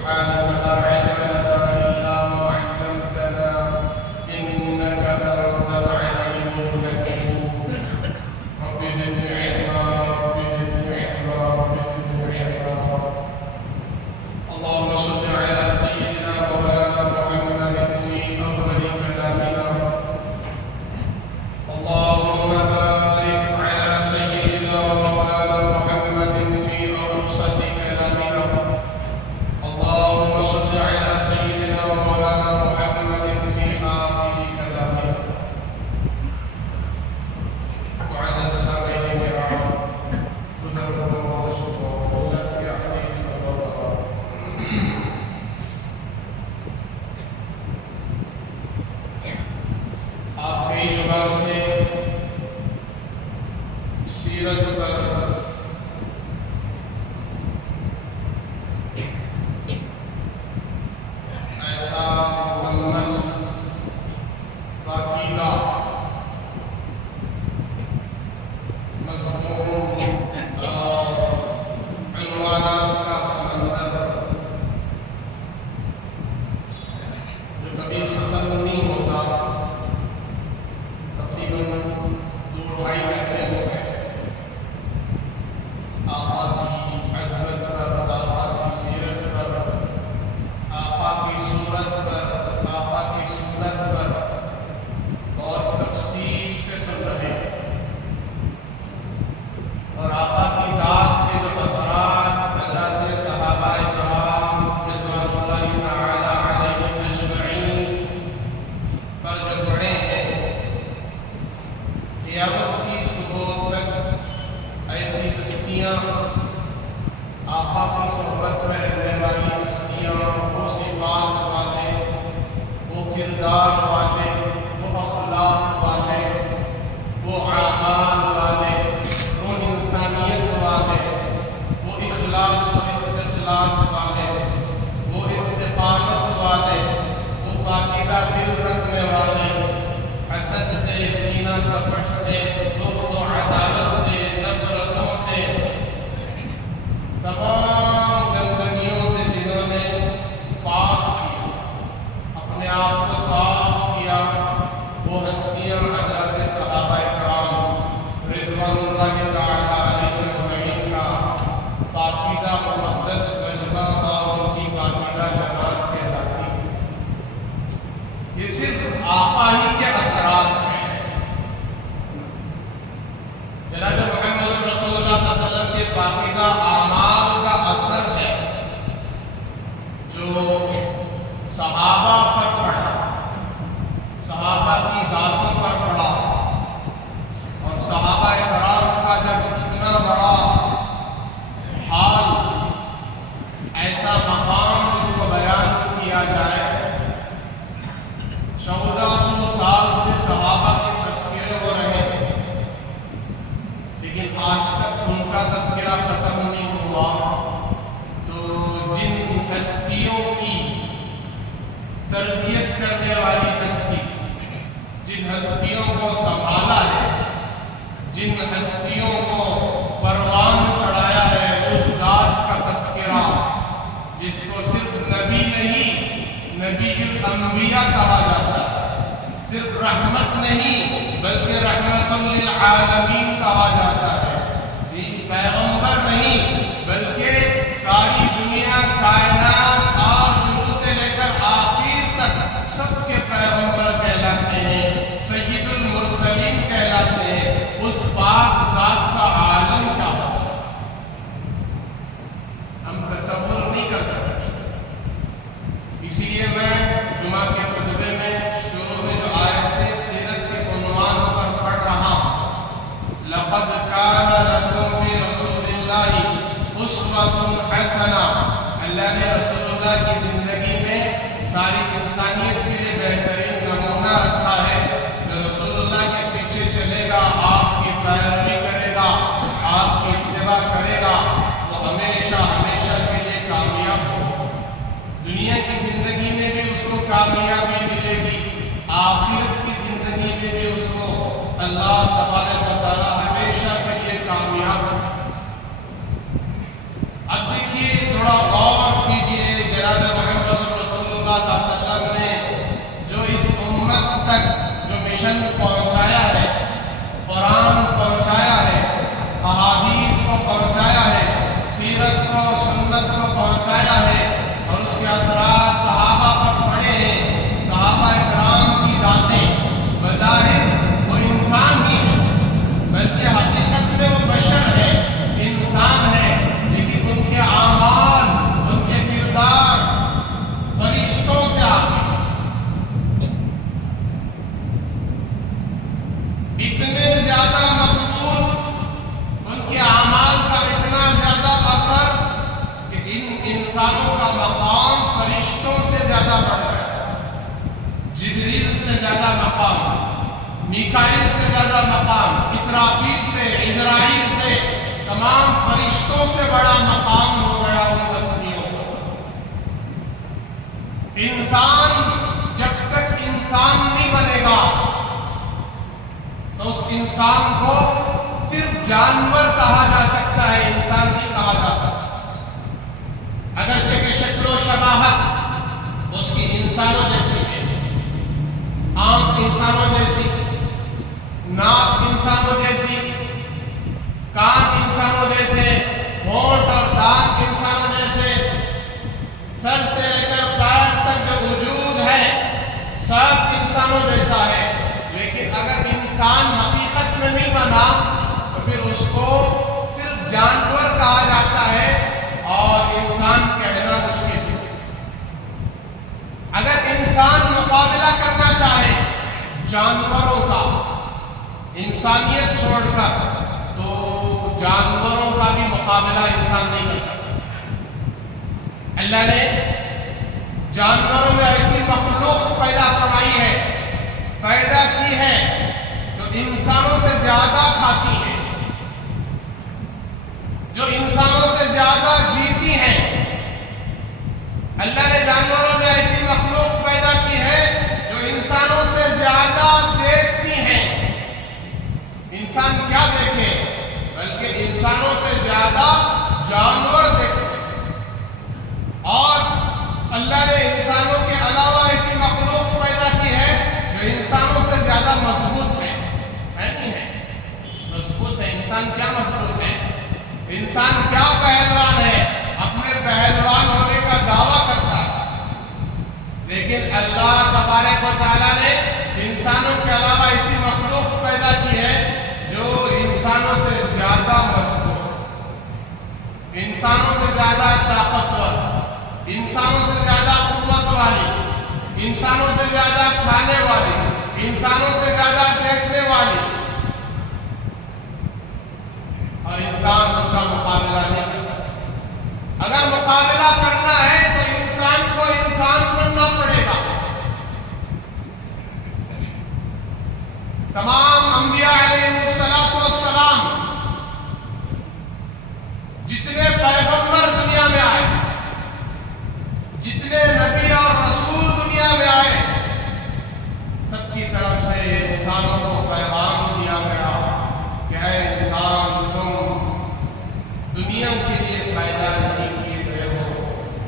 سبحانك لا علم لنا إلا ما علمتنا إنك أنت العليم الحكيم رب زدني علما رب زدني علما رب زدني علما اللهم صل على سيدنا مولانا محمد في أول كلامنا اللهم بارك على سيدنا ومولانا محمد في أوسط كلامنا اللهم صل على سيدنا ومولانا محمد في آخر كلامنا وعلى السامعين الكرام بزرگوں دوستوں ملت کے عزیز بزرگوں آپ کئی جگہ سے سیرت پر ایسا مکمل پاکیزہ مضمون اور عنوانات کا سمندر جو کبھی ختم نہیں ہوتا تقریباً 2-2.5 مہینے ہو گئے آقا کی عظمت پر آقا کی سیرت پر آقا کی صورت پر آقا کی سنت پر بہت تفصیل سے سن رہے ہیں اور آقا کی ذات کے جو اثرات حضرات صحابہ کرام رضوان اللہ تعالی علیہم اجمعین پر جو پڑے ہیں قیامت کی صبح تک ایسی ہستیاں آقا کی صحبت میں رہنے والی ہستیاں وہ صفات والے وہ کردار والے وہ اخلاق والے وہ اعمال والے وہ انسانیت والے وہ اخلاص و استخلاص والے وہ استقامت والے وہ پاکیزہ دل رکھنے والے حسد سے کینہ کپٹ سے بغض و عداوت سے نفرتوں سے تمام گندگیوں سے جنہوں نے پاک کیا اپنے آپ کو صاف کیا وہ ہستیاں حضرات صحابہ کرام رضوان اللہ تعالی علیہم اجمعین کا پاکیزہ مقدس مجمع اور ان کی پاکیزہ جماعت کہلاتی ہے یہ صرف آقا ہی کے اثرات ہیں جناب محمد رسول اللہ صلی اللہ علیہ وسلم کے پاکیزہ اعمال کا اثر ہے جو صحابہ پر پڑا صحابہ کی ذاتوں پر پڑا اور صحابہ کرام کا جب اتنا بڑا حال ایسا مقام اس کو بیان کیا جائے 1400 سال سے صحابہ کے تذکرے ہو رہے ہیں لیکن آج تک ان کا تذکرہ ختم نہیں ہوا تو جن ہستیوں کی تربیت کرنے والی ہستی جن ہستیوں کو سنبھالا ہے جن ہستیوں کو پروان چڑھایا ہے اس ذات کا تذکرہ جس کو صرف نبی نہیں نبی الانبیاء کہا جاتا ہے صرف رحمت نہیں بلکہ رحمت للعالمین کہا جاتا ہے پیغمبر نہیں بلکہ ساری دنیا کائنات اور شروع سے لے کر آخر تک سب کے پیغمبر کہلاتے ہیں سید المرسلین کہلاتے ہیں اس پاک ذات کا عالم کیا ہوگا ہم تصور نہیں کر سکتے اسی لیے میں جمعہ کے خطبے میں شروع میں جو آیتیں سیرت کے عنوان پر پڑھ رہا ہوں لقد كان لكم في رسول الله اسوة حسنة اللہ نے رسول اللہ کی زندگی میں ساری انسانیت کے لیے بہترین نمونہ رکھا ہے جو رسول اللہ کے پیچھے چلے گا آپ کی پیروی کرے گا آپ کی اتباع کرے گا وہ ہمیشہ ہمیشہ کے لیے کامیاب ہوگا دنیا کی زندگی میں بھی اس کو کامیابی ملے گی آخرت کی زندگی میں بھی اس کو اللہ تبارک و تعالی ہمیشہ کے لیے کامیاب اب دیکھیے تھوڑا غور کیجئے جناب کا مقام فرشتوں سے زیادہ بڑھ گیا، جبریل سے زیادہ مقام، میکائیل سے زیادہ مقام، اسرافیل سے، عزرائیل سے، تمام فرشتوں سے بڑا مقام ہو گیا ان ہستیوں کو۔ انسان جب تک انسان نہیں بنے گا تو اس انسان کو صرف جانور کہا جا سکتا ہے، انسان نہیں کہا جا سکتا۔ اگرچہ کہ شکل و شباہت اس کی انسانوں جیسی ہے، آنکھ انسانوں جیسی، ناک انسانوں جیسی، کان انسانوں جیسے، ہونٹ اور دانت انسانوں جیسے، سر سے لے کر پیر تک جو وجود ہے سب انسانوں جیسا ہے، لیکن اگر انسان حقیقت میں نہیں بنا تو پھر اس کو صرف جانور کہا جاتا ہے اور انسان کہنا مشکل ہے۔ اگر انسان مقابلہ کرنا چاہے جانوروں کا انسانیت چھوڑ کر تو جانوروں کا بھی مقابلہ انسان نہیں کر سکتا۔ اللہ نے جانوروں میں ایسی مخلوق پیدا فرمائی ہے، پیدا کی ہے جو انسانوں سے زیادہ کھاتی ہے، جو انسانوں سے زیادہ جیتی ہیں۔ اللہ نے جانوروں میں ایسی مخلوق پیدا کی ہے جو انسانوں سے زیادہ دیکھتی ہیں۔ انسان کیا دیکھے بلکہ انسانوں سے زیادہ جانور دیکھتے ہیں۔ اور اللہ نے انسانوں کے علاوہ ایسی مخلوق پیدا کی ہے جو انسانوں سے زیادہ مضبوط ہے نہیں ہے؟ مضبوط ہے۔ انسان کیا مضبوط ہے؟ انسان کیا پہلوان ہے؟ اپنے پہلوان ہونے کا دعویٰ کرتا ہے، لیکن اللہ تبارک و تعالیٰ نے انسانوں کے علاوہ ایسی مخلوق پیدا کی ہے جو انسانوں سے زیادہ مضبوط، انسانوں سے زیادہ طاقتور، انسانوں سے زیادہ قوت والی، انسانوں سے زیادہ کھانے والی، انسانوں سے زیادہ دیکھنے والی، اور انسان ان کا مقابلہ نہیں کر سکتا۔ اگر مقابلہ کرنا ہے تو انسان کو انسان بننا پڑے گا۔ تمام انبیاء علیہ السلام جتنے پیغمبر دنیا میں آئے، جتنے نبی اور رسول دنیا میں آئے، سب کی طرف سے انسانوں کو پیغام دیا گیا کہ اے انسان، تم دنیا کے لیے پیدا نہیں کیے گئے ہو،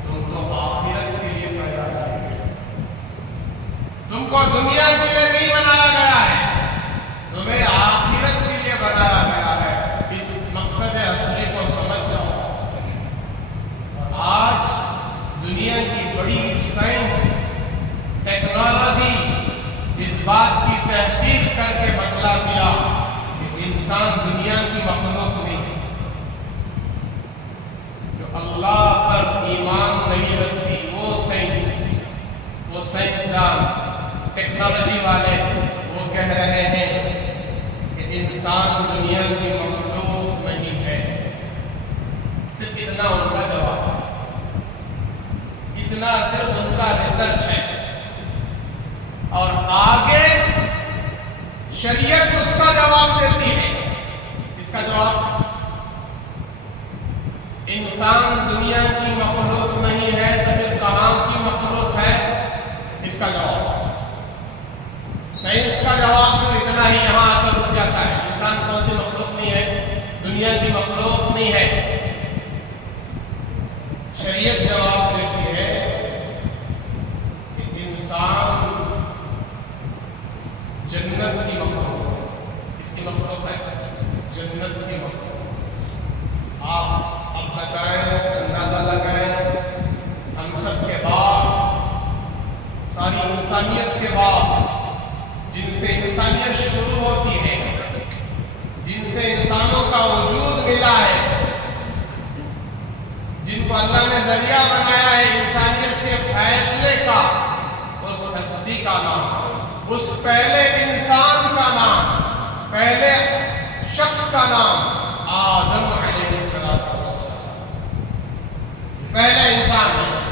تم تو آخرت کے لیے پیدا کیے گئے ہو۔ تم کو دنیا کے لیے نہیں بنایا گیا ہے، تمہیں آخرت کے لیے بنایا گیا ہے۔ اس مقصد اصلی کو سمجھ جاؤ۔ اور آج دنیا کی بڑی سائنس ٹیکنالوجی اس بات کی تحقیق کر کے بتلا دیا کہ انسان دنیا کی مخلوق نہیں ہے۔ جو اللہ پر ایمان نہیں رکھتی وہ سائنسدان، ٹیکنالوجی والے وہ کہہ رہے ہیں کہ انسان دنیا کی مخلوق نہیں ہے۔ صرف اتنا ان کا جواب ہے، اتنا صرف ان کا ریسرچ ہے، اور آگے شریعت اس کا جواب دیتی ہے۔ اس کا جواب انسان دنیا کی مخلوق نہیں ہے تو پھر کہاں کی مخلوق ہے؟ اس کا جواب سائنس کا جواب صرف اتنا ہی یہاں آ کر رک جاتا ہے۔ انسان کون سی مخلوق نہیں ہے؟ دنیا کی مخلوق نہیں ہے۔ شریعت جواب دیتی ہے کہ انسان جنت کی مخلوق ہے۔ اس کی مخلوق ہے جنت کی مخلوق۔ آپ اب بتائیں، اندازہ لگائیں، ہم سب کے بعد، ساری انسانیت کے بعد، جن سے انسانیت شروع ہوتی ہے، جن سے انسانوں کا وجود ملا ہے، جن کو اللہ نے ذریعہ بنایا ہے انسانیت کے پھیلنے کا، اس ہستی کا نام، اس پہلے انسان کا نام، پہلے شخص کا نام آدم علیہ السلام، پہلا انسان ہے۔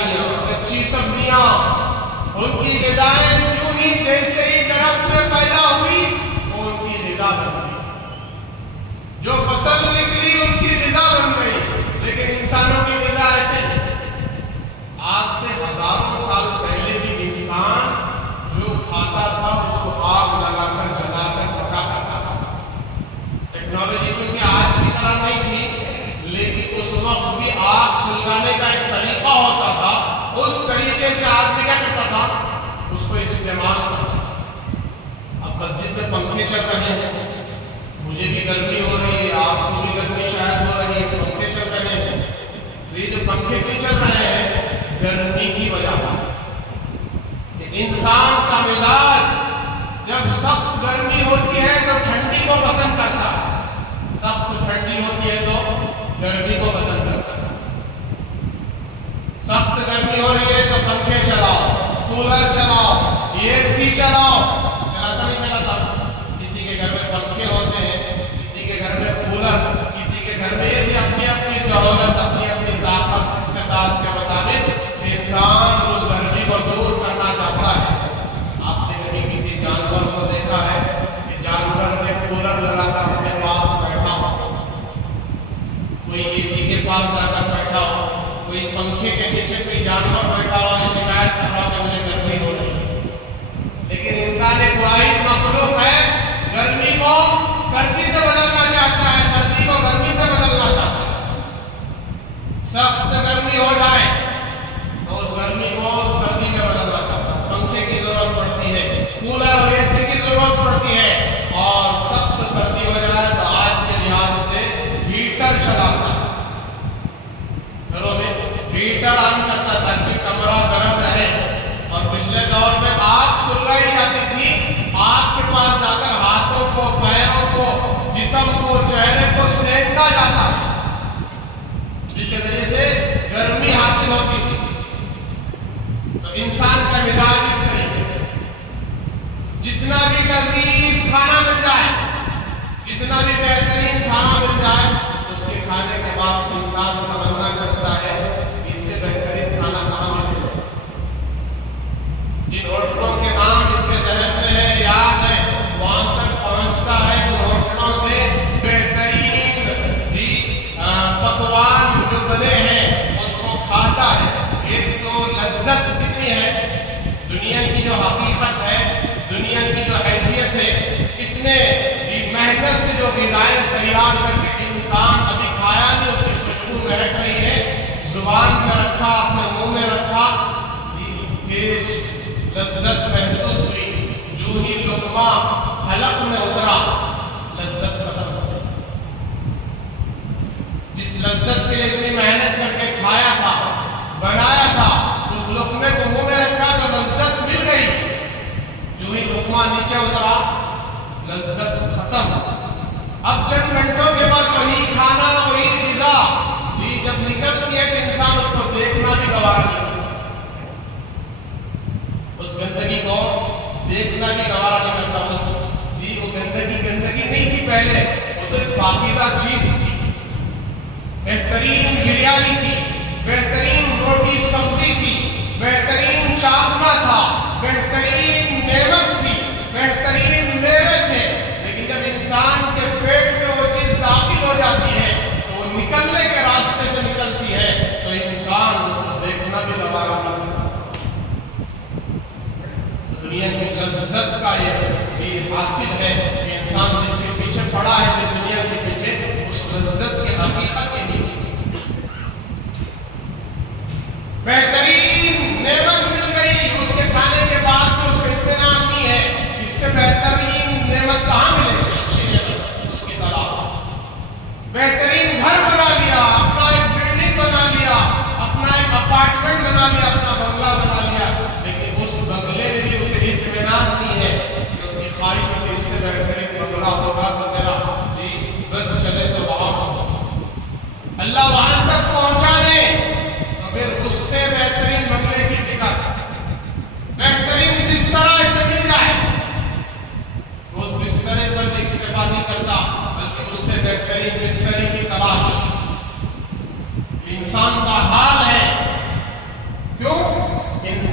ترکاریاں، کچی سبزیاں، ان کی غذائیں جو ہی جیسے ہی درخت میں پیدا ہوئی وہ ان کی غذا بن گئی، جو فصل نکلی ان کی غذا بن گئی۔ لیکن انسانوں کی غذا ایسے نہیں۔ آج سے ہزاروں سال پہلے بھی انسان جو کھاتا تھا اس کو آگ لگا کر جلا کر پکا کر کھاتا تھا۔ ٹیکنالوجی چونکہ آج کی طرح نہیں تھی، لیکن اس وقت بھی آگ سلگانے کا ایک طریقہ ہوتا تھا، اس طریقے سے آدمی کیا کرتا تھا، اس کو استعمال کرتا تھا۔ اب مسجد میں پنکھے چل رہے ہیں، مجھے بھی گرمی ہو رہی ہے، آپ کو بھی گرمی شاید ہو رہی ہے، پنکھے چل رہے ہیں۔ تو یہ جو پنکھے کیوں چل رہے ہیں؟ گرمی کی وجہ سے۔ انسان کا مزاج جب سخت گرمی ہوتی ہے تو ٹھنڈی کو پسند کرتا ہے، سخت ٹھنڈی ہوتی ہے تو گرمی کو پسند کرتا ہے۔ سخت گرمی ہو رہی ہے تو پنکھے چلاؤ، کولر چلاؤ، اے سی چلاؤ۔ چلاتا نہیں چلاتا؟ کسی کے گھر میں پنکھے ہوتے ہیں، کسی کے گھر میں کولر، کسی کے گھر میں اے سی۔ اپنی اپنی سہولت، اپنی اپنی طاقت استطاعت کے مطابق انسان اس گرمی کو دور کرنا چاہتا ہے۔ آپ نے کبھی کسی جانور کو دیکھا ہے کہ جانور نے کولر لگا کر اپنے پاس بیٹھا ہو، کوئی اے سی کے پاس جا کر بیٹھا ہو، کوئی پنکھے کے نیچے کوئی جانور بیٹھا ہو شکایت کر رہا کہ مجھے گرمی ہو رہی ہے؟ لیکن انسان ایک واحد مخلوق ہے، گرمی کو سردی سے بدلنا چاہتا ہے، سردی کو گرمی سے بدلنا چاہتا ہے۔ سخت گرمی ہو جائے تو اس گرمی کو سردی میں بدلنا چاہتا ہے۔ پنکھے کی ضرورت پڑتی ہے، کولر اور اے سی کی ضرورت پڑتی ہے، اور سخت سردی ہو جائے تو آج کے لحاظ سے ہیٹر چلاتا ہے، گھروں میں ہیٹر آن کرتا تاکہ کمرہ گرم رہے۔ اور پچھلے دور میں آگ سلگائی جاتی تھی، آگ کے پاس جا کر ہاتھوں کو، پیروں کو، جسم کو، چہرے کو سینکا جاتا ہے، جس کے ذریعے سے گرمی حاصل ہوتی تھی۔ تو انسان کا مزاج اس طریقے سے، جتنا بھی لذیذ کھانا مل جائے، جتنا بھی بہترین کھانا مل جائے، اس کے کھانے کے بعد انسان تمنا کرتا ہے اس سے بہترین کھانا کہاں ملے گا۔ جن ہوٹلوں کے نام اس کے ذہن میں ہے، یاد ہے، وہاں تک پہنچتا ہے، ان ہوٹلوں سے بہترین پکوان جو بنے ہیں اس کو کھاتا ہے۔ ایک تو لذت کتنی ہے، دنیا کی جو حقیقت ہے، دنیا کی جو حیثیت ہے، کتنے محنت سے جو غذائیں تیار کر کے انسان ابھی کھایا نہیں، اس کی خوشبو مہک رہی ہے، زبان میں رکھا، اپنے منہ میں رکھا، ٹیسٹ، لذت محسوس ہوئی، جو ہی لقمہ حلق میں اترا لذت ختم ہو گئی۔ جس لذت کے لیے اتنی محنت کر کے کھایا تھا، بنایا تھا، اس لقمے کو منہ میں رکھا تو لذت مل گئی، جو ہی لقمہ نیچے اترا لذت ختم۔ اب چند گھنٹوں کے بعد وہی کھانا، وہی غذا جب نکلتی ہے تو انسان اس کو دیکھنا بھی گوارا نہیں کرتا، اس گندگی کو دیکھنا بھی گوارا نہیں کرتا۔ وہ گندگی نہیں تھی پہلے، وہ تو پاکیزہ چیز تھی، بہترین بریانی تھی، بہترین روٹی سبزی تھی، بہترین چاکنا تھا، بہترین نعمت تھی، بہترین میوے تھے۔ لیکن جب انسان کے پیٹ میں وہ چیز داخل ہو جاتی ہے تو وہ نکلنے کے راستے سے نکلتی ہے، تو انسان اس کو دیکھنا بھی گوارا نہیں کرتا۔ تو دنیا کی لذت کا یہ چیز حاصل ہے کہ انسان جس کے پیچھے پڑا ہے، جس دنیا کے پیچھے، اس لذت کی حقیقت یہی ہے۔ بہترین نعمت مل گئی، اس کے کھانے کے بعد بھی اس کو اطمینان نہیں ہے، اس سے بہترین نعمت کہاں ملے گی؟ اچھی نعمت، اس کی تلاش۔ بہترین گھر بنا لیا، اپنا ایک بلڈنگ بنا لیا، اپنا ایک اپارٹمنٹ بنا لیا، اپنا بنگلہ بنا لیا، لیکن اس بنگلے میں بھی اسے اطمینان نہیں ہے کہ اس کی خواہش ہوتی اس سے بہترین بنگلہ ہوگا تو میرا بس چلے تو وہاں پہنچے، اللہ وہاں تک پہنچا دے تو پھر اس سے بہترین بنگلے کی فکر، بہترین بستر اسے مل جائے تو اس بسترے پر بھی اکتفا نہیں کرتا، بلکہ اس سے بہترین بسترے کی تلاش۔ انسان کا حال ہے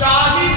40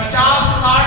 50-60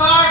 60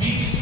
20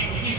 21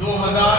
2000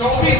24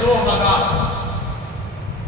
2000,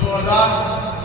2000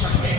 26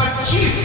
25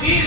30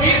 20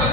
10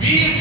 20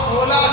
16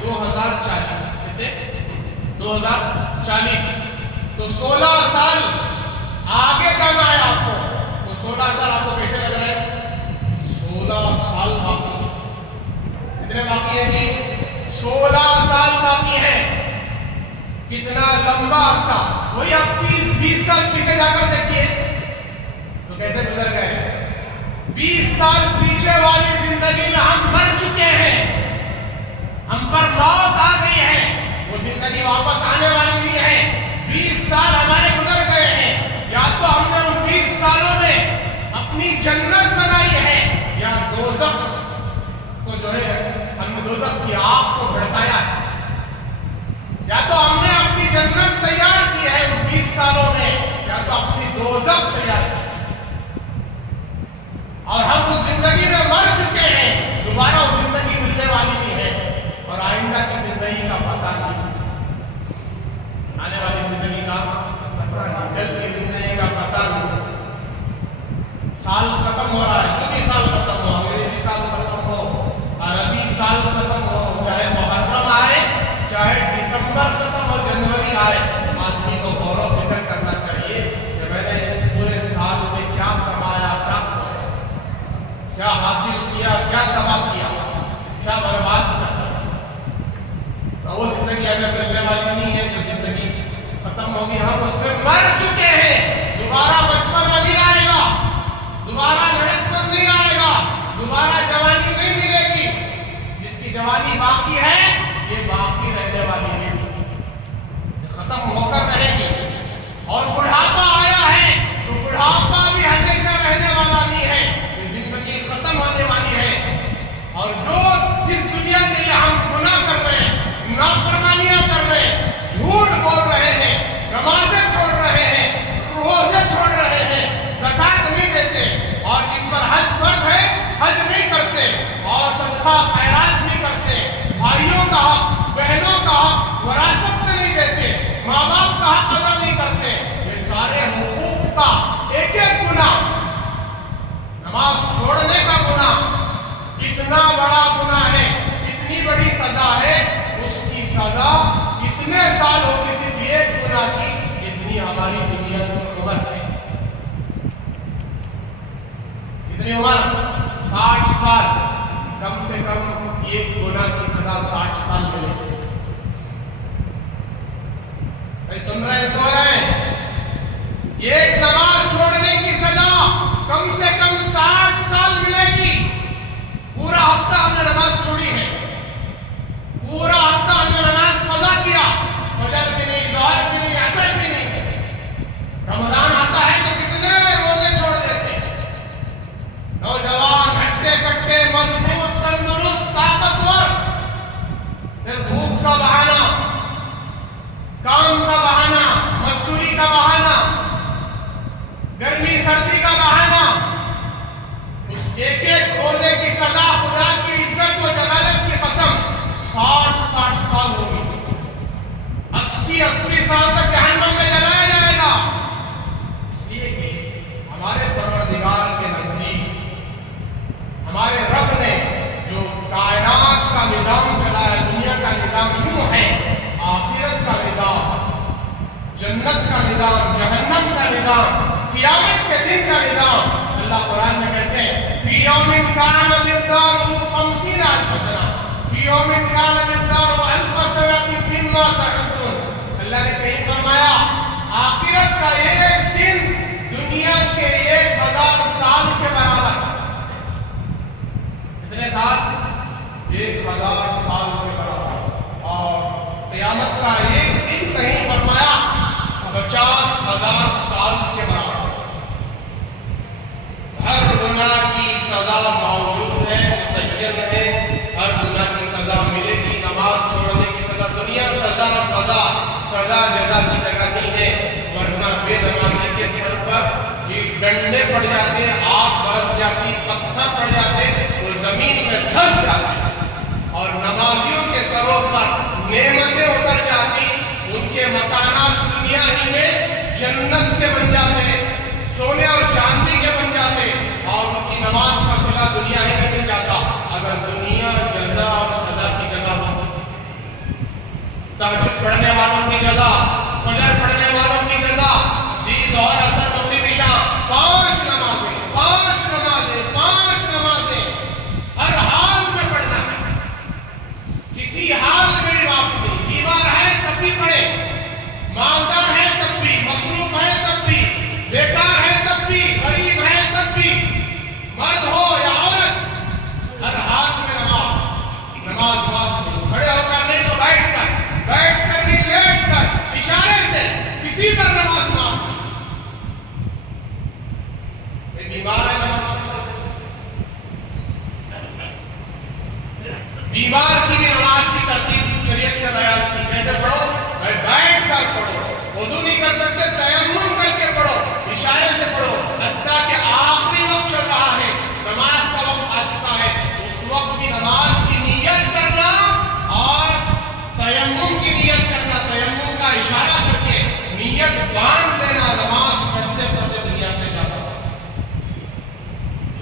2040 تو 16 سال آگے جانا ہے آپ کو. تو 16 سال آپ کو کیسے لگ رہا ہے؟ 16 سال باقی ہے. کتنے باقی ہیں جی؟ 16 سال باقی ہیں. کتنا لمبا عرصہ. وہی آپ 20 سال پیچھے جا کر دیکھیے تو کیسے گزر گئے. 20 سال پیچھے والی زندگی میں ہم مر چکے ہیں. ہم پر موت آ گئی ہے. وہ زندگی واپس آنے والی نہیں ہے. 20 سال ہمارے گزر گئے ہیں. یا تو ہم نے ان 20 سالوں میں اپنی جنت بنائی ہے یا دوزخ کو جو ہے ہم نے دوزخ کی آگ کو بھڑکایا ہے. یا تو ہم نے اپنی جنت تیار کی ہے اس 20 سالوں میں یا تو اپنی دوزخ تیار کی. اور ہم اس زندگی میں مر چکے ہیں. دوبارہ وہ زندگی ملنے والی نہیں ہے. اور آئندہ کی زندگی کا پتہ نہیں. آنے والی زندگی کا پتہ نہیں. کل کی زندگی کا پتہ نہیں. سال ختم ہو رہا ہے. جو بھی سال ختم ہو, انگریزی سال ختم ہو, عربی سال ختم ہو, چاہے محرم آئے, چاہے دسمبر ختم ہو, جنوری آئے, آدمی کو غور و فکر کرنا چاہیے کہ میں نے اس پورے سال میں کیا کمایا, کیا کھویا, کیا حاصل کیا, کیا تباہ کیا, کیا برباد کیا. تو وہ زندگی ہمیں ملنے والی نہیں ہے. جو زندگی ختم ہوگی ہم اس میں مر چکے ہیں. دوبارہ بچپن نہیں آئے گا, دوبارہ لڑکپن نہیں آئے گا, دوبارہ جوانی نہیں ملے گی. جس کی جوانی باقی ہے یہ باقی رہنے والی ہے, یہ ختم ہو کر رہے گی. اور بڑھاپا آیا ہے تو بڑھاپا بھی ہمیشہ رہنے والا نہیں ہے. یہ زندگی ختم ہونے والی ہے. اور جو جس دنیا کے لیے ہم گناہ کر رہے ہیں, نافرمانیاں کر رہے ہیں, جھوٹ بول رہے ہیں, نمازیں چھوڑ رہے ہیں, روزے چھوڑ رہے ہیں, زکات نہیں دیتے, اور جن پر حج فرض ہے حج نہیں کرتے, اور صدقہ خیرات نہیں کرتے, بھائیوں کا حق, بہنوں کا حق وراثت میں نہیں دیتے, ماں باپ کا حق ادا نہیں کرتے, یہ سارے حقوق کا ایک ایک گناہ, نماز چھوڑنے کا گناہ اتنا بڑا گناہ ہے, اتنی بڑی سزا ہے. اس کی سزا اتنے سال ہوگی صرف ایک گناہ کی جتنی ہماری دنیا کی عمر ہے. کتنی عمر؟ 60 سال. کم سے کم ایک گناہ کی سزا 60 سال ملے گی. سن رہے ہیں, سو رہے ہیں؟ ایک نماز چھوڑنے کی سزا کم سے کم 60 سال ملے گی. پورا ہفتہ ہم نے نماز چھوڑی ہے, پورا ہفتہ ہم نے نماز قضا کیا, فجر بھی نہیں, ظہر بھی نہیں, عصر بھی نہیں. رمضان آتا ہے تو کتنے روزے چھوڑ دیتے ہیں. نوجوان ہٹے کٹے, مضبوط, تندرست, طاقتور, پھر بھوک کا بہانہ, کام کا بہانہ, مزدوری کا بہانہ, گرمی سردی کا بہانہ. اس ایک ایک روزے کی سزا خدا کی عزت و جلالت کی قسم 60 سال ہوگی. 80 سال تک جہنم میں جلایا جائے گا. اس لیے کہ ہمارے پروردگار کے نزدیک ہمارے رب نے جو کائنات کا نظام چلایا, دنیا کا نظام یوں ہے, آخرت کا نظام, جنت کا نظام, جہنم کا نظام, قیامت کے دن کا نظام. اللہ قرآن میں کہتے ہیں فی یوم کان مقدارہ 50,000 سنہ, فی یوم کان مقدارہ 1000 سنہ مما تعدون. اللہ نے کہیں فرمایا آخرت کا ایک دن دنیا کے 1000 سال کے برابر. کتنے سال؟ 1000 سال کے برابر. اور قیامت کا ایک دن کہیں فرمایا 50,000 سال کے برابر. ہر گناہ کی سزا موجود ہے, متعین ہے, ہر گناہ کی سزا ملے گی. نماز چھوڑنے کی سزا, دنیا سزا جزا کی جگہ نہیں ہے, ورنہ بے نمازی کے سر پر یہ ڈنڈے پڑ جاتے, آگ برس جاتی, پتھر پڑ جاتے, وہ زمین میں دھس جاتے, اور نمازیوں کے سروں پر نعمتیں اتر جاتی, ان کے مکانات دنیا ہی میں جنت کے بن جاتے, سونے اور چاندی کے بن جاتے, اور ان کی نماز کا صلہ دنیا ہی میں مل جاتا. اگر دنیا جزا اور سزا کی جگہ ہوتی, تہجد پڑھنے والوں کی جزا, فجر پڑھنے والوں کی کسی حال میں بھی معاف نہیں. بیمار ہے تب بھی پڑھے, مالدار ہے تب بھی, مصروف ہے تب بھی, بیکار ہے تب بھی, غریب ہے تب بھی, مرد ہو یا عورت, ہر حال میں نماز معاف نہیں. کھڑے ہو کر نہیں تو بیٹھ کر نہیں, لیٹ کر, اشارے سے کسی پر نماز معاف نہیں. ایک بیمار ہے نماز چھوڑ دے, بیمار کی بھی نماز کی ترتیب شریعت نے بیان کی. کیسے پڑھو؟ بیٹھ کر پڑھو. وضو نہیں کر سکتے تیمم کر کے پڑھو, اشارے سے پڑھو. حتیٰ کہ آخری وقت چل رہا ہے, نماز کا وقت آ چکا ہے, اس وقت بھی نماز کی نیت کرنا اور تیمم کی نیت کرنا, تیمم کا اشارہ کر کے نیت باندھ لینا, نماز پڑھتے پڑھتے دنیا سے جانا.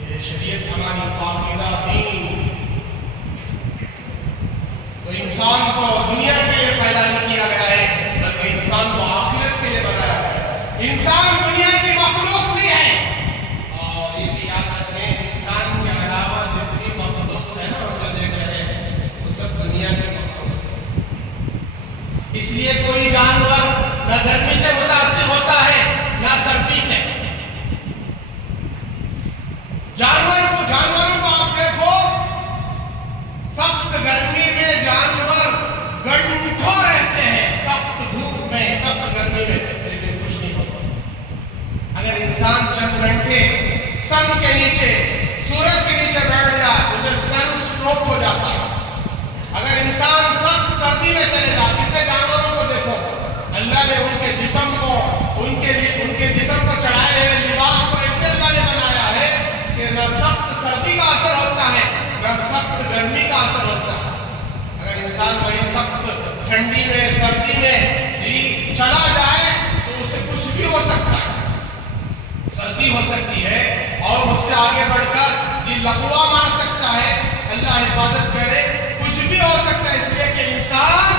یہ شریعت ہماری پاکیزہ دین. تو انسان کو دنیا کے لیے پیدا نہیں کیا گیا ہے, بلکہ انسان کو آخرت کے لیے بنایا گیا ہے. انسان دنیا کی مخلوق نہیں ہے. اور یہ بھی یاد رکھیں, انسان کے علاوہ جتنی مخلوق ہے نا جو دیکھ رہے ہیں وہ سب دنیا کی مخلوق ہے. اس لیے کوئی جانور نہ گرمی سے متاثر ہوتا ہے نہ سردی سے. جانوروں کو آپ دیکھو, سخت گرمی میں جانور گھنٹوں رہتے ہیں, سخت دھوپ میں, سخت گرمی میں, لیکن کچھ نہیں ہوتا. اگر انسان چند گھنٹے سن کے نیچے, سورج کے نیچے بیٹھ جائے, اسے سن سٹروک ہو جاتا ہے. اگر انسان سخت سردی میں چلے جائے, کتنے جانوروں کو دیکھو, اللہ نے ان کے جسم کو چڑھائے ہوئے لباس کو ایسے اللہ نے بنایا ہے کہ نہ سخت سردی کا اثر ہوتا ہے نہ سخت گرمی کا اثر ہوتا ہے. اگر انسان وہی سخت ٹھنڈی میں, سردی میں چلا جائے تو اسے کچھ بھی ہو سکتا ہے, سردی ہو سکتی ہے اور اس سے آگے بڑھ کر لقوا مار سکتا ہے. اللہ حفاظت کرے, کچھ بھی ہو سکتا ہے. اس لیے کہ انسان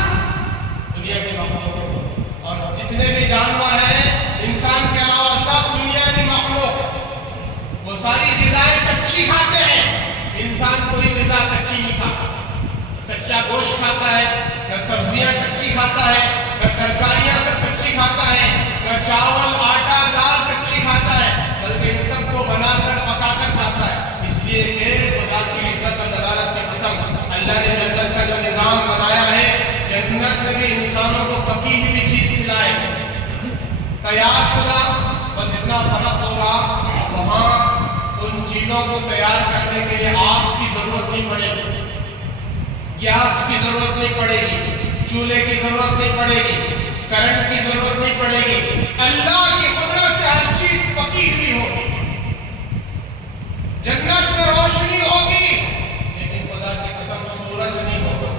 دنیا کی مخلوق ہے, اور جتنے بھی جانور ہیں انسان کے علاوہ سب دنیا کی مخلوق. وہ ساری غذائیں کچی کھاتے ہیں, انسان کوئی غذا کچی نہیں کھاتا. کچا گوشت کھاتا ہے, نہ سبزیاں کچی کھاتا ہے, نہ ترکاریاں سب کچی کھاتا ہے, نہ چاول, آٹا, دال کچی کھاتا ہے, بلکہ ان سب کو بنا کر پکا کر کھاتا ہے. اس لیے کہ خدا کی عزت و جلالت کی قسم, اللہ نے جنت کا جو نظام بنایا ہے, جنت میں بھی انسانوں کو پکی ہوئی چیز کھلائے, تیار شدہ. بس اتنا فرق ہوگا, وہاں ان چیزوں کو تیار کرنے کے لیے آگ کی ضرورت نہیں پڑے گی, گیس کی ضرورت نہیں پڑے گی, چولہے کی ضرورت نہیں پڑے گی, کرنٹ کی ضرورت نہیں پڑے گی. اللہ کی قدرت سے ہر چیز پکی ہوئی ہوگی. جنت میں روشنی ہوگی, لیکن خدا کی قسم سورج نہیں ہوگا.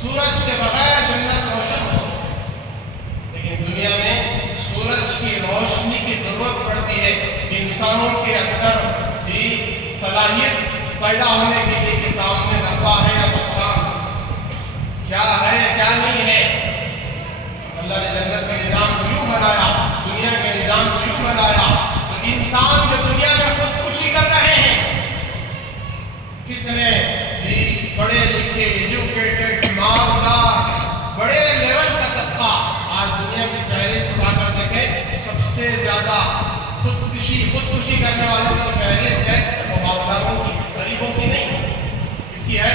سورج کے بغیر جنت روشن ہوگی, لیکن دنیا میں سورج کی روشنی کی ضرورت پڑتی ہے انسانوں کے اندر بھی صلاحیت پیدا ہونے کے لیے کہ سامنے نفع ہے یا نقصان, کیا ہے کیا نہیں ہے. اللہ نے جنت کے نظام کو یوں بنایا, دنیا کے نظام کو یوں بنایا. تو انسان جو دنیا میں خودکشی کر رہے ہیں, کتنے بڑے لکھے, ایجوکیٹڈ, مالدار, بڑے لیول کا طبقہ, آج دنیا کی فہرست اٹھا کر دیکھیں, سب سے زیادہ خودکشی کرنے والوں کی فہرست ہے وہ مالداروں کی, غریبوں کی نہیں. اس کی ہے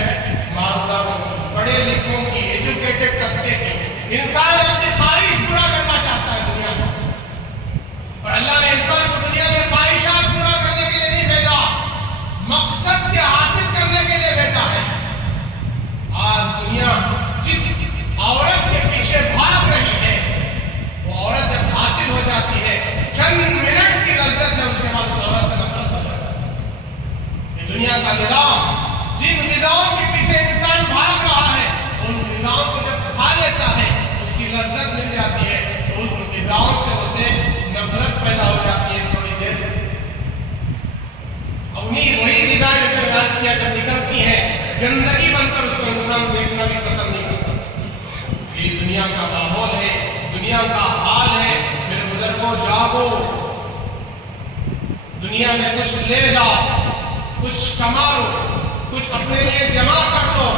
مالداروں کی, پڑھے لکھوں کی, ایجوکیٹڈ طبقے کی. انسان اپنی خواہش پورا کرنا چاہتا ہے دنیا میں, اور اللہ نے انسان کو دنیا میں خواہشات پورا کرنے کے لیے نہیں بھیجا, مقصد کے حاصل کرنے کے لیے بھیجا ہے. آج دنیا جس عورت کے پیچھے بھاگ رہی ہے, وہ عورت جب حاصل ہو جاتی ہے, چند منٹ کی لذت ہے, اس کے بعد اس عورت سے نفرت ہو جاتی ہے. یہ دنیا کا نظام, جن غذاؤں کے پیچھے انسان بھاگ رہا ہے, ان غذاؤں کو جب کھا لیتا ہے, اس کی لذت مل جاتی ہے, تو اس غذاؤں سے اسے نفرت پیدا ہو جاتی ہے تھوڑی دیر میں. وہی غذائیں جیسے میں عرض کیا جب نکلتی ہیں, گندگی بن کر اس کو انسان دیکھنا بھی پسند نہیں کرتا. یہ دنیا کا ماحول ہے, دنیا کا حال ہے. میرے بزرگوں, جاگو, دنیا میں کچھ لے جاؤ, کچھ کما لو, کچھ اپنے لیے جمع کر لو,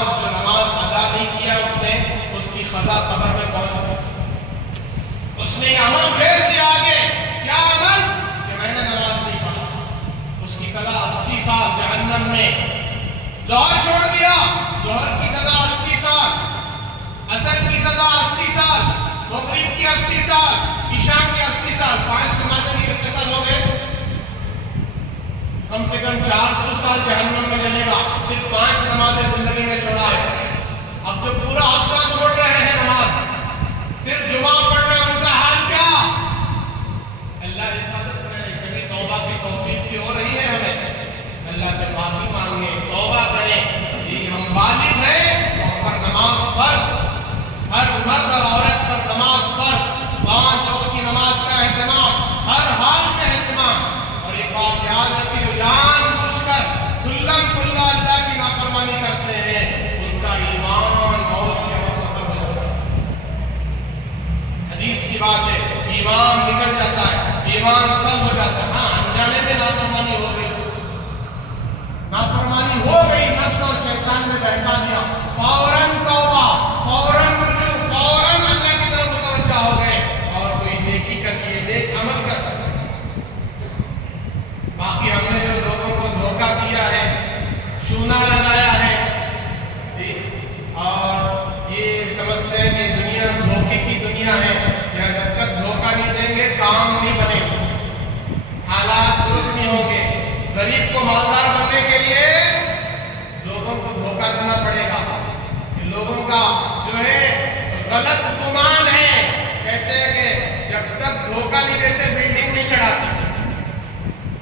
جو نماز ادا نہیں کیا اس کی قضا قبر میں پہنچ گئی. اس نے یہ عمل بھیج دیا آگے. کیا عمل؟ کہ میں نے نماز نہیں پڑھا. اس کی سزا 80 سال جہنم میں. ظہر چھوڑ دیا، ظہر کی سزا 80 سال، عصر کی سزا 80 سال، مغرب کی 80 سال، عشاء کی 80 سال. 5 نمازیں بھی کتنے سال ہو گئے؟ کم سے کم 400 سال جہنم میں جلے گا. صرف 5 نمازیں زندگی میں چھوڑا ہے. اب جو پورا ہفتہ چھوڑ رہے ہیں نماز، صرف جمعہ پڑھ رہے ہیں، ان کا حال کیا؟ اللہ حفاظت کرے. کبھی توبہ کی توفیق بھی ہو رہی ہے ہمیں، اللہ سے معافی مانگے، توبہ کریں. یہ ہم بالغ ہیں تو ہم پر نماز فرض، ہر مرد اور عورت پر نماز فرض. 5 وقت کی نماز کا اہتمام، ہر حال میں اہتمام. اور ایک بات یاد رکھیں، جو جان بوجھ کر کلم کلا اللہ کی نافرمانی کرتے ہیں، ان کا ایمان موت کے وقت ختم ہو جاتا ہے. حدیث کی بات ہے، ایمان نکل جاتا ہے، ایمان سلب ہو جاتا ہے. ہاں انجانے میں نافرمانی ہو گئی، نافرمانی ہو گئی، نفس اور شیطان نے بہکا دیا، فوراً توبہ، فوراً رجوع، فوراً اللہ کی طرف متوجہ ہو گئے اور کوئی نیکی کر کے نیک عمل کر. باقی ہم نے جو لوگوں کو دھوکہ دیا ہے، چونا لگایا ہے، اور یہ سمجھتے ہیں کہ دنیا دھوکے کی دنیا ہے. یہاں جب تک دھوکہ نہیں دیں گے کام نہیں بنے گا، حالات درست نہیں ہوں گے. غریب کو مالدار بننے کے لیے لوگوں کو دھوکہ دینا پڑے گا. یہ لوگوں کا جو ہے غلط گمان ہے. کہتے ہیں کہ جب تک دھوکہ نہیں دیتے بلڈنگ نہیں چڑھاتے،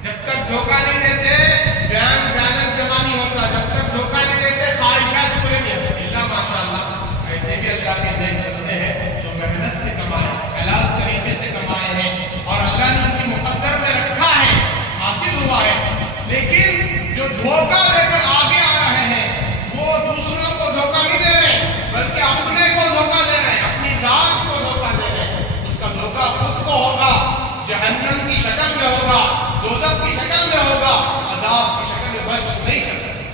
جب تک دھوکہ نہیں دیتے بیلنس جمع نہیں ہوتا، جب تک دھوکہ نہیں دیتے خواہشات پورے نہیں ہوتے. اللہ ماشاءاللہ ایسے بھی اللہ کے نیک بندے ہیں جو محنت سے کمائے، حلال طریقے سے کمائے ہیں، اور اللہ نے ان کی مقدر میں رکھا ہے، حاصل ہوا ہے. لیکن جو دھوکہ دے کر آگے آ رہے ہیں، وہ دوسروں کو دھوکہ نہیں دے رہے بلکہ اپنے کو دھوکہ دے رہے ہیں، اپنی ذات کو دھوکہ دے رہے ہیں. اس کا دھوکہ خود کو ہوگا، جہنم کی شکل میں ہوگا، دوزخ کی شکل میں ہوگا، عذاب کی شکل میں بچ نہیں سکتے.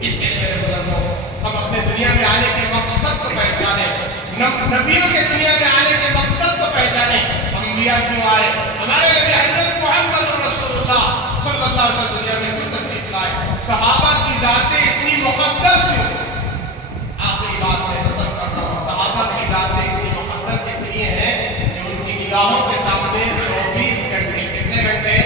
اس کے لیے میرے بزرگوں، ہم اپنے دنیا میں آنے کے مقصد کو پہچانیں، نبیوں کے دنیا میں آنے کے مقصد کو پہچانیں. انبیاء کیوں آئے؟ ہمارے نبی حضرت محمد رسول اللہ صلی اللہ علیہ وسلم دنیا میں کیوں تشریف لائے؟ صحابہ کی ذاتیں اتنی مقدس کیوں؟ آخری بات سے ختم کرتا ہوں. صحابہ کی ذاتیں اتنی مقدس اس لیے ہیں کہ ان کی نگاہوں کے سامنے 24 گھنٹے، کتنے گھنٹے؟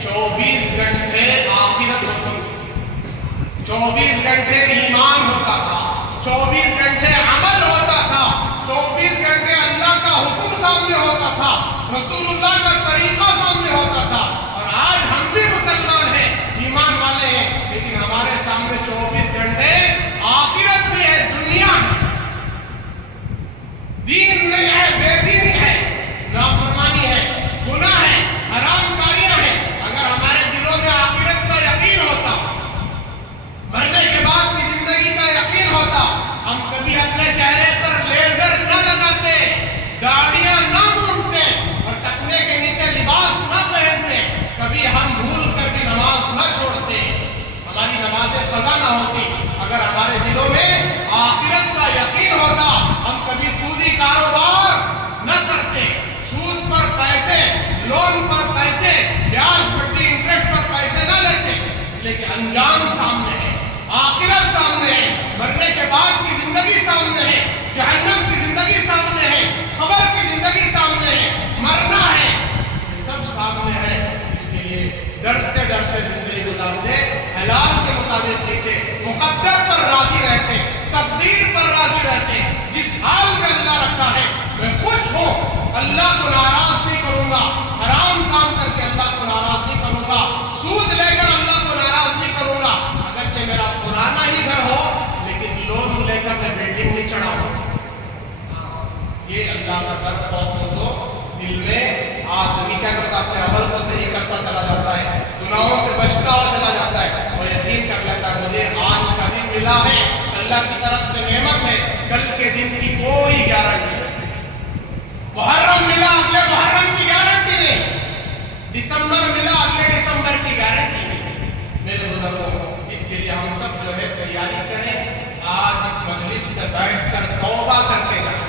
24 گھنٹے آخرت ہوتی تھی، 24 گھنٹے ایمان ہوتا تھا، 24 گھنٹے عمل ہوتا تھا، 24 گھنٹے اللہ کا حکم سامنے ہوتا تھا، رسول اللہ کا طریقہ سامنے ہوتا تھا. اور آج ہم بھی مسلمان ہیں، ایمان والے ہیں، لیکن ہمارے سامنے 24 گھنٹے آخرت بھی ہے، دنیا ہے، دین نہیں ہے، بے دینی ہے، نافرمانی ہے، گناہ ہے، حرام کاریاں ہیں. اگر ہمارے دلوں میں آخرت کا یقین ہوتا، مرنے کے بعد کی زندگی کا یقین ہوتا، ہم کبھی اپنے چہرے پر لیزر نہ لگاتے، داڑیاں نہ مونڈتے اور ٹکنے کے نیچے لباس نہ پہنتے، کبھی ہم بھول کر بھی نماز نہ چھوڑتے، ہماری نمازیں قضا نہ ہوتی. اگر ہمارے دلوں میں آخرت کا یقین ہوتا، ہم کبھی سودی کاروبار نہ کرتے، سود پر پیسے، لون پر پیسے، بیاج بٹی انٹرسٹ پر پیسے نہ لیتے. اس لیے کہ انجام سامنے ہے، آخرت سامنے ہے، مرنے کے بعد کی زندگی سامنے ہے، جہنم کی زندگی سامنے ہے، خبر کی زندگی سامنے ہے، مرنا ہے، یہ سب سامنے ہے. اس کے لیے ڈرتے ڈرتے زندگی گزارتے، حلال کے مطابق جیتے، مقدر پر راضی رہتے، تقدیر پر راضی رہتے. جس حال میں اللہ رکھا ہے میں خوش ہوں، اللہ کو ناراض نہیں کروں گا، حرام کام کر کے اللہ کو ناراض نہیں کروں گا، سود لے کر اللہ کو ناراض نہیں کروں گا. اگرچہ میرا پرانا ہی گھر ہو لیکن لون لے کر میں بلڈنگ نہیں چڑھاؤں گا. یہ اللہ کا ڈر خوف ہو تو دل میں آدمی کیا کرتا، اپنے عمل کو صحیح کرتا چلا جاتا ہے، گناہوں سے بچتا ہوا چلا جاتا ہے اور یقین کر لیتا ہے مجھے آج کا دن ملا ہے، اللہ کی طرف سے نعمت ہے، کل کے دن کی کوئی گارنٹی نہیں. محرم ملا، اگلے محرم کی گارنٹی نہیں، دسمبر ملا، اگلے دسمبر کی گارنٹی نہیں. میرے بزرگوں، اس کے لیے ہم سب جو ہے تیاری کریں. آج مجلس میں بیٹھ کر توبہ کر کے گئے،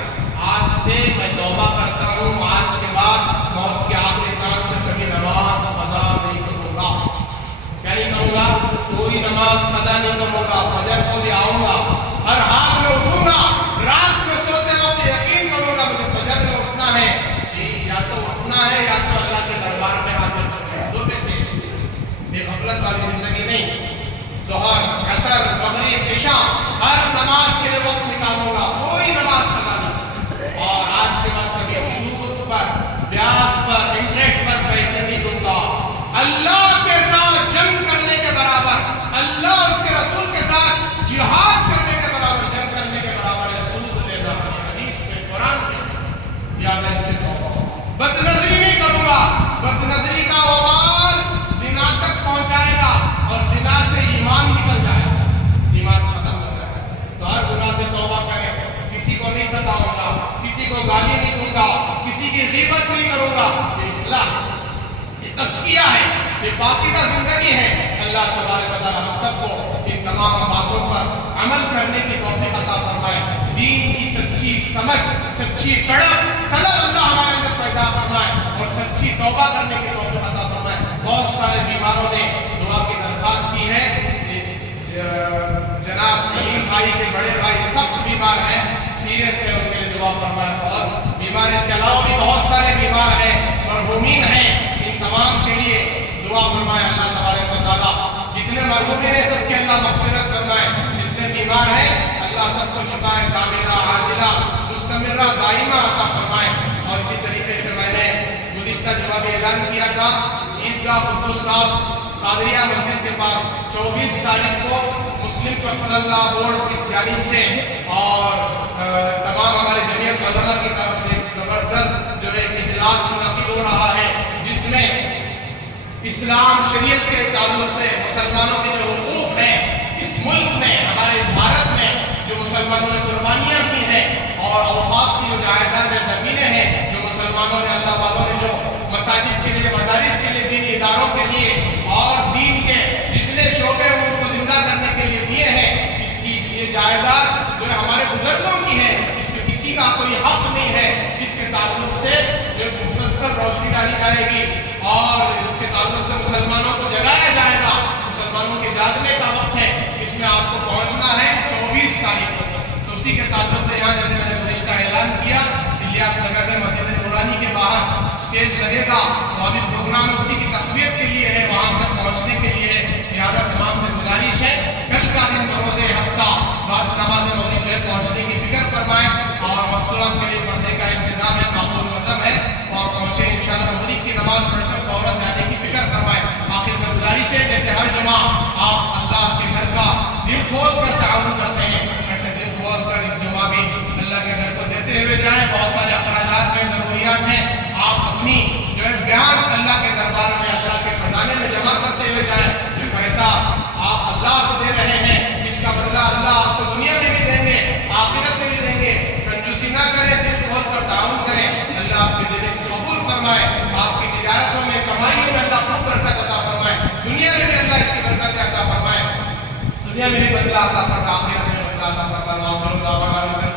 آج سے میں توبہ کرتا ہوں، آج کے بعد موت کی آخری سانس تک کبھی نماز قضا نہیں کروں گا۔ کیا نہیں کروں گا؟ کوئی نماز قضا نہیں کروں گا، فجر کو بھی آؤں گا، ہر حال میں اٹھوں گا، رات میں سوتے وقت یقین کروں گا مجھے فجر میں اٹھنا ہے، یا تو اٹھنا ہے یا تو اللہ کے دربار میں حاضر کرنا ہے، دو میں سے بے غفلت والی زندگی نہیں۔ ظہر، عصر، مغرب، عشاء ہر نماز کے لیے وقت نکالوں گا، کوئی نماز قضا نہیں، اور آج کے بعد کبھی سود پر، بیاج پر، انٹرسٹ پر پیسے نہیں دوں گا۔ اللہ کے ساتھ جنگ کرنے کے برابر، اللہ اس کے رسول کے ساتھ جہاد کرنے کے برابر، جنگ کرنے کے برابر ہے سود لینا۔ حدیث میں، قرآن میں یاد ہے، اس سے توبہ۔ بد نظری نہیں کروں گا، بد نظری کا وبال زنا تک پہنچائے گا اور زنا سے ایمان نکل جائے گا، ایمان ختم ہو جائے گا۔ تو ہر گناہ سے توبہ کریں، کسی کو نہیں ستاؤں گا، کسی کو گالی نہیں دوں گا، کسی کی غیبت نہیں کروں گا۔ یہ اصلاح ہے، یہ تزکیہ ہے، یہ پاکیزہ زندگی ہے۔ اللہ تبارک و تعالی ہم سب کو ان تمام باتوں پر عمل کرنے کی توفیق عطا فرمائے، دین کی سچی سمجھ، سچی کڑک طلب اللہ ہمارے اندر پیدا فرمائے اور سچی توبہ کرنے کی توفیق عطا فرمائے۔ بہت سارے بیماروں نے دعا کی درخواست کی ہے، جناب علیم بھائی کے بڑے بھائی سخت بیمار ہیں، سیریس ہے، ان کے لیے دعا فرمائے۔ بہت بیمار، اس کے علاوہ بھی بہت سارے بیمار ہیں، مرحومین ہیں، ان تمام کے لیے دعا فرمائے اللہ تبارک و تعالیٰ۔ جتنے مرحومین ہیں سب کی اللہ مغفرت فرمائے، جتنے بیمار ہیں اللہ سب کو شفاء کاملہ عاجلہ مستمرہ دائمہ عطا فرمائے۔ اور اسی طریقے سے میں نے گزشتہ جمعہ بھی اعلان کیا تھا، عیدگاہ قدس صاحب قادریہ مسجد کے پاس 24 تاریخ کو مسلم پرسنل بورڈ کی جانب سے اور تمام ہمارے جمعیت علماء کی طرف سے زبردست جو ہے ایک اجلاس منعقد ہو رہا ہے، جس میں اسلام شریعت کے تعلق سے مسلمانوں کے جو حقوق ہیں اس ملک میں، ہمارے بھارت میں جو مسلمانوں نے قربانیاں کی ہیں اور اوقاف کی جو جائیداد زمینیں ہیں جو مسلمانوں نے، اللہ والوں نے جو مساجد کے لیے، مدارس کے لیے، دینی اداروں کے لیے اور دین کے جتنے شعبے ہیں ان کو زندہ کرنے کے لیے دیے ہیں، اس کی یہ جائیداد جو ہے ہمارے بزرگوں کی ہے، اس میں کسی کا کوئی حق نہیں ہے۔ اس کے تعلق سے جو مسلسل روشنی ڈالی جائے گی اور اس کے تعلق سے مسلمانوں کو جگایا جائے گا، مسلمانوں کے جاگنے کا وقت ہے، اس میں آپ کو پہنچنا ہے 24 تاریخ کو۔ تو اسی کے تعلق سے یہاں جیسے میں نے گزشتہ اعلان کیا، الیاس نگر میں مسجد نورانی کے باہر اسٹیج لگے گا، تو ابھی پروگرام اسی کی تقویت کے لیے ہے، وہاں تک پہنچنے کے لیے ہے۔ لہٰذا تمام سے گزارش ہے کل کا دن بروز ہفتہ بعد نماز مغرب جو ہے پہنچنے کی فکر فرمائیں، اور مستورات کے لیے پردے کا انتظام ہے، معقول نظم ہے، اور پہنچے انشاءاللہ مغرب کی نماز پڑھ کر فوراً جانے کی فکر فرمائیں۔ آخر میں گزارش ہے جیسے ہر جمعہ آپ اللہ کے گھر کا دل کھول کر تعاون کرتے ہیں، ایسے دل کھول کر اس جمعہ بھی اللہ کے گھر کو دیتے ہوئے جائیں۔ بہت سارے اخراجات ہیں، ضروریات ہیں، آپ اپنی جو ہے بیان اللہ کے دربار میں، اللہ کے خزانے میں جمع کرتے ہوئے جائیں۔ یہ پیسہ آپ اللہ کو دے رہے ہیں، اس کا بدلہ اللہ آپ کو دنیا میں بھی دیں گے، آخرت میں بھی دیں گے۔ کنجوسی نہ کریں، دل کھول کر تعاون کریں، اللہ آپ کے دینے کو قبول فرمائے، آپ کی تجارتوں میں، کمائیوں میں اللہ خوب برکت عطا فرمائے، دنیا میں بھی اللہ اس کی برکت عطا فرمائے، دنیا میں بھی بدلہ عطا فرمائے، آخرت میں بدلہ عطا فرمائے۔